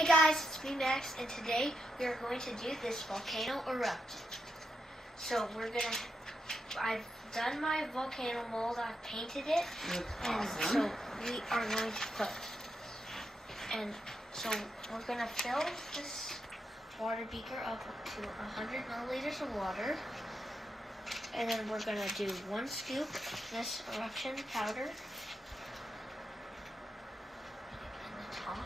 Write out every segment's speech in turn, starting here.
Hey guys, it's me Max, and today we are going to do this volcano eruption. So I've done my volcano mold, I've painted it, and so we are going to we're going to fill this water beaker up to 100 milliliters of water, and then we're going to do 1 scoop of this eruption powder in the top.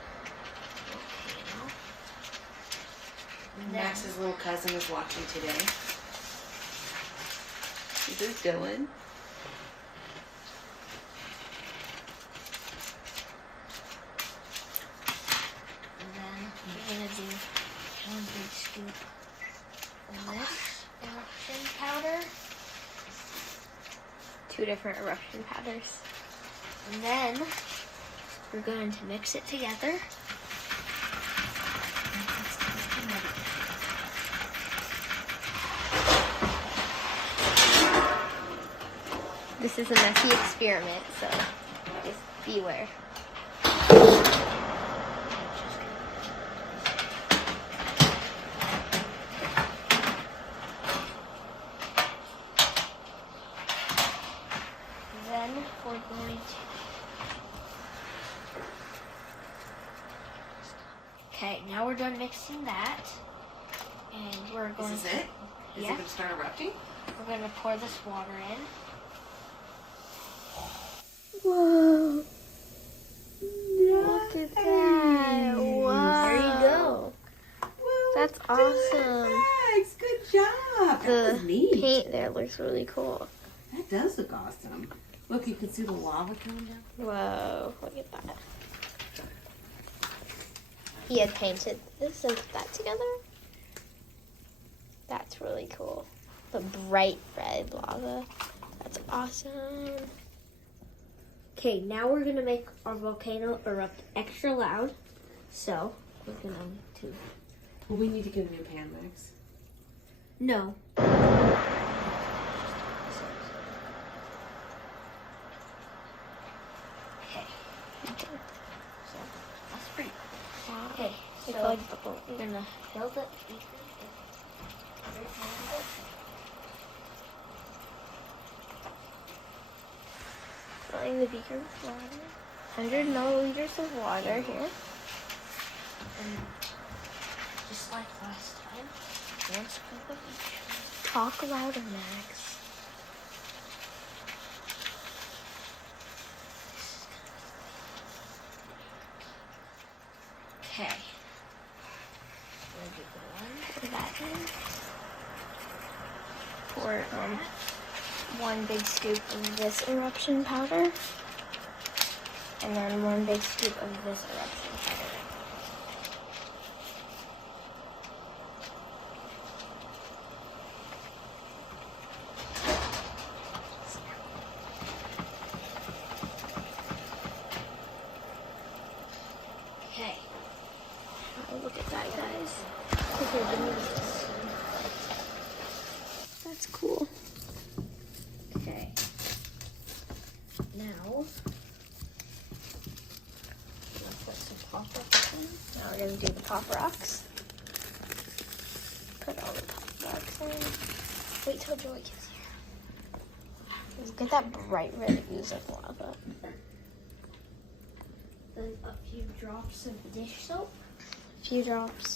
Max's little cousin is watching today. This is Dylan. And then we're going to do 1 big scoop of this eruption powder. 2 different eruption powders. And then we're going to mix it together. This is a messy experiment, so just beware. Then we're going to... Okay, now we're done mixing that. And we're going Is this it? Is it Yeah. going to start erupting? We're going to pour this water in. Whoa! Look at that! Wow! There you go. Whoa, That's awesome. Max, good job. That was The neat. paint there looks really cool. That does look awesome. Look, you can see the lava coming down. Whoa! Look at that. He had painted this and put that together. That's really cool. The bright red lava. That's awesome. Okay, now we're going to make our volcano erupt extra loud. So, we're going to... Well, we need to get a new pan, Max. No. Okay. So, that's pretty cool. Okay, I so feel like bubble. we're going to fill the beaker. Filling the beaker with water. 100 milliliters of water here. And just like last time, 1 scoop of each. Talk louder, Max. Okay. We're going to Pour that in. Pour 1 big scoop of this eruption powder. And then 1 big scoop of this eruption powder. Okay. Oh, look at that, guys. Okay, give me this. That's cool. Okay. Now, we'll put some pop rocks in. Now we're going to do the pop rocks. Put all the pop rocks in. Wait till Joy gets here. Look at that bright red ooze of lava. Then a few drops of dish soap. A few drops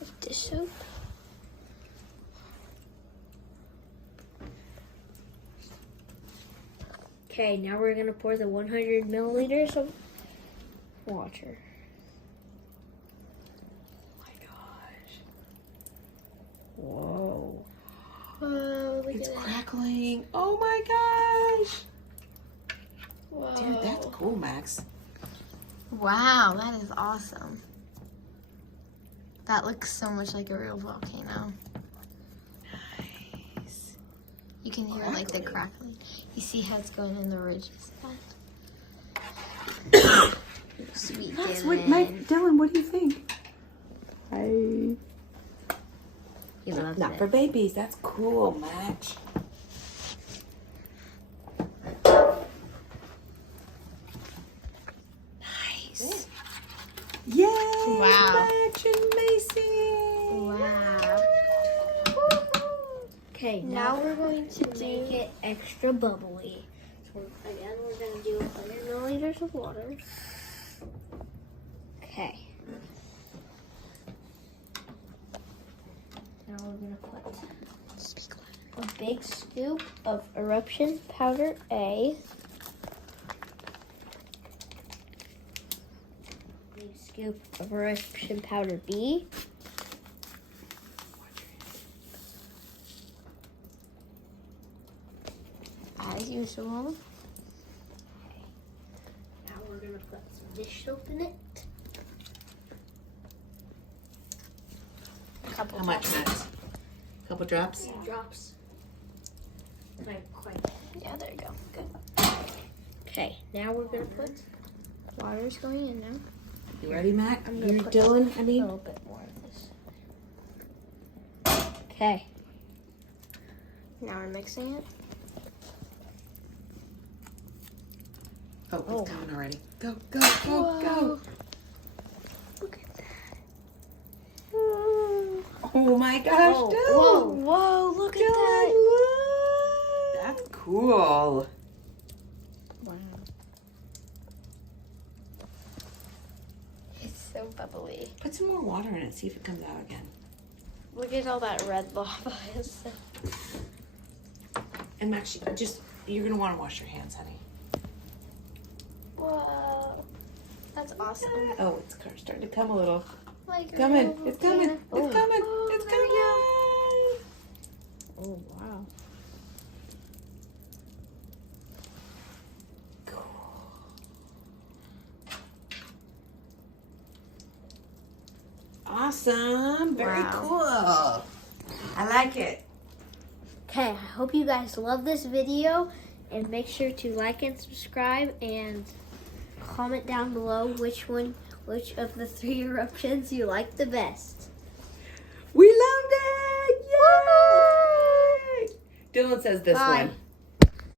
of dish soap. Okay, now we're going to pour the 100 milliliters of water. Oh my gosh. Whoa. Whoa, look It's at that. crackling. Oh my gosh. Whoa. Dude, that's cool, Max. Wow, that is awesome. That looks so much like a real volcano. Nice. You can hear like the crackling. You see how it's going in the ridges. Sweet Max, Dylan. Dylan, what do you think? Hi. He loves Not it. for babies. That's cool, Max. Yay! Wow. Match and Macy. Wow. Okay, Now we're going to make do it extra bubbly. So again, we're going to do 100 milliliters of water. Okay. Now we're going to put a big scoop of eruption powder A. Big scoop of eruption powder B. as usual. Okay. Now we're going to put some dish soap in it. A couple How much, Max? Couple drops? Few drops. Like quite. Yeah, there you go. Good. Okay, now we're going to put Water's going in now. You ready, Mac? I'm gonna You're put Dylan, I a mean? little bit more of this. Okay. Now we're mixing it. Oh, Oh. it's coming already. Go, go, go, go. Look at that. Oh my gosh, Whoa, Dylan. whoa. Whoa, look at Dylan, that. look. That's cool. Wow. It's so bubbly. Put some more water in it, see if it comes out again. Look at all that red lava. And Max, you're going to want to wash your hands, honey. Whoa. That's awesome. Oh, it's starting to come a little. Like Coming. It's coming. It's Oh. coming. Oh, It's there we coming. Oh, wow. Awesome. Very Wow. cool. I like it. Okay, I hope you guys love this video, and make sure to like and subscribe and comment down below which of the 3 eruptions you like the best. We loved it. Yay! Dylan says this Bye. one.